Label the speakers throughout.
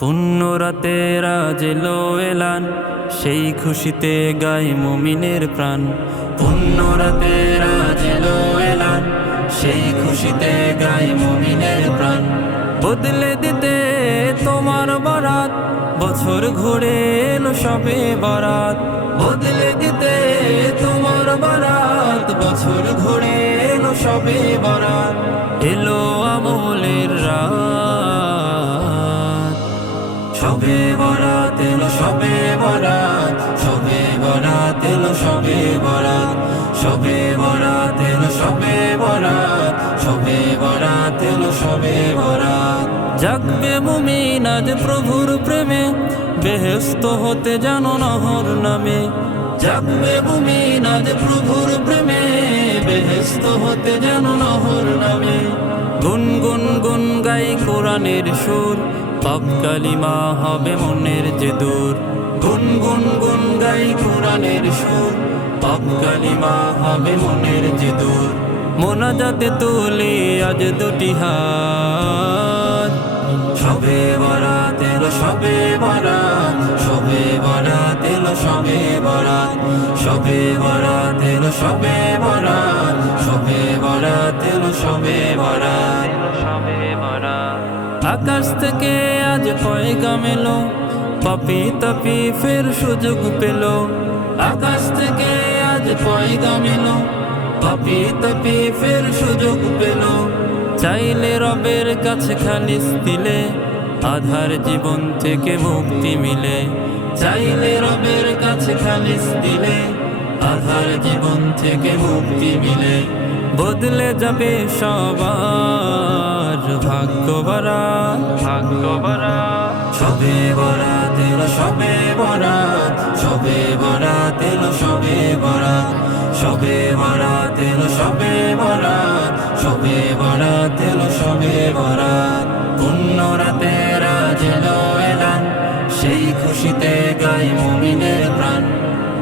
Speaker 1: পুণ্য রাতে রাজেলো এলান, সেই খুশিতে গাই মুমিনের প্রাণ। পুণ্য রাতে রাজেলো এলান, সেই খুশিতে গাই মুমিনের প্রাণ। বদলে দিতে তোমার বরাত, বছর ঘুরে এলো সবে বরাত। বদলে দিতে তোমার বরাত, বছর ঘুরে এলো সবে বরাত। এলো সবে বরাত এলো, সবে বরাত সবে বরাত এলো, সবে বরাত সবে বরাত এলো, সবে বরাত সবে বরাত এলো, সবে বরাত। জাগবে মুমিন আজ প্রভুর প্রেমে বেহেস্ত হতে জানো নহর নামে। জাগবে মুমিন আজ প্রভুর প্রেমে বেহেস্ত হতে জানো নহর নামে। গুন গুন গুন গাই কোরআনের সুর পাপ কালিমা হবে মনের যে দূর। গুন গুন গুন গাই কোরআনের সুর। পাপ কালিমা হবে মনের যে দূর। মোনাজাতে তুলি আজ দুটি হাত। সবে বরাত এলো, সবে বরাত। সবে বরাত এলো, সবে বরাত। সবে বরাত এলো, সবে বরাত। সবে বরাত এলো, সবে বরাত। সবে বরাত আকাশ থেকে আজ পয়গাম এলো, পাপি তাপি ফের সুযোগ পেল। আকাশ থেকে আজ পয়গাম এলো, পাপি তাপি ফের সুযোগ পেল। চাইলে রবের কাছে খালিস দিলে, আধার জীবন থেকে মুক্তি মিলে। চাইলে রবের কাছে খালিস দিলে, আধার জীবন থেকে মুক্তি মিলে। বদলে যাবে সবার ভাগ্য বরাত ভাগ্য বরাত সবে বরা তেল সবে বরা সবে বরা এলো, সবে বরাত সবে বরাত তেল সবে বরা সবে বরা এলো, সবে বরাত। পুণ্য রাতে রাজ এলো এলান, সেই খুশিতে গাই মুমিনের প্রাণ।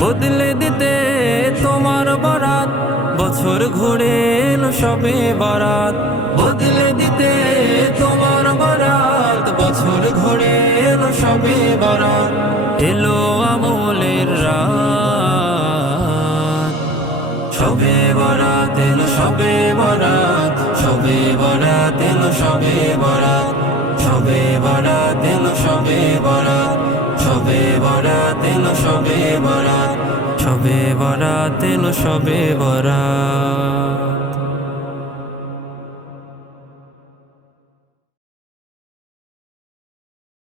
Speaker 1: বদলে দিতে তোমার বরাত, বছর ঘুরে এলো সবে বরাত। বদলে বছর ঘুরে এলো সবে বরাত এলো আমলের রাত। সবে বরাত এলো, সবে বরাত সবে বরাত এলো, সবে বরাত সবে বরাত এলো, সবে বরাত সবে বরাত এলো, সবে বরাত সবে বরাত এলো, সবে বরাত।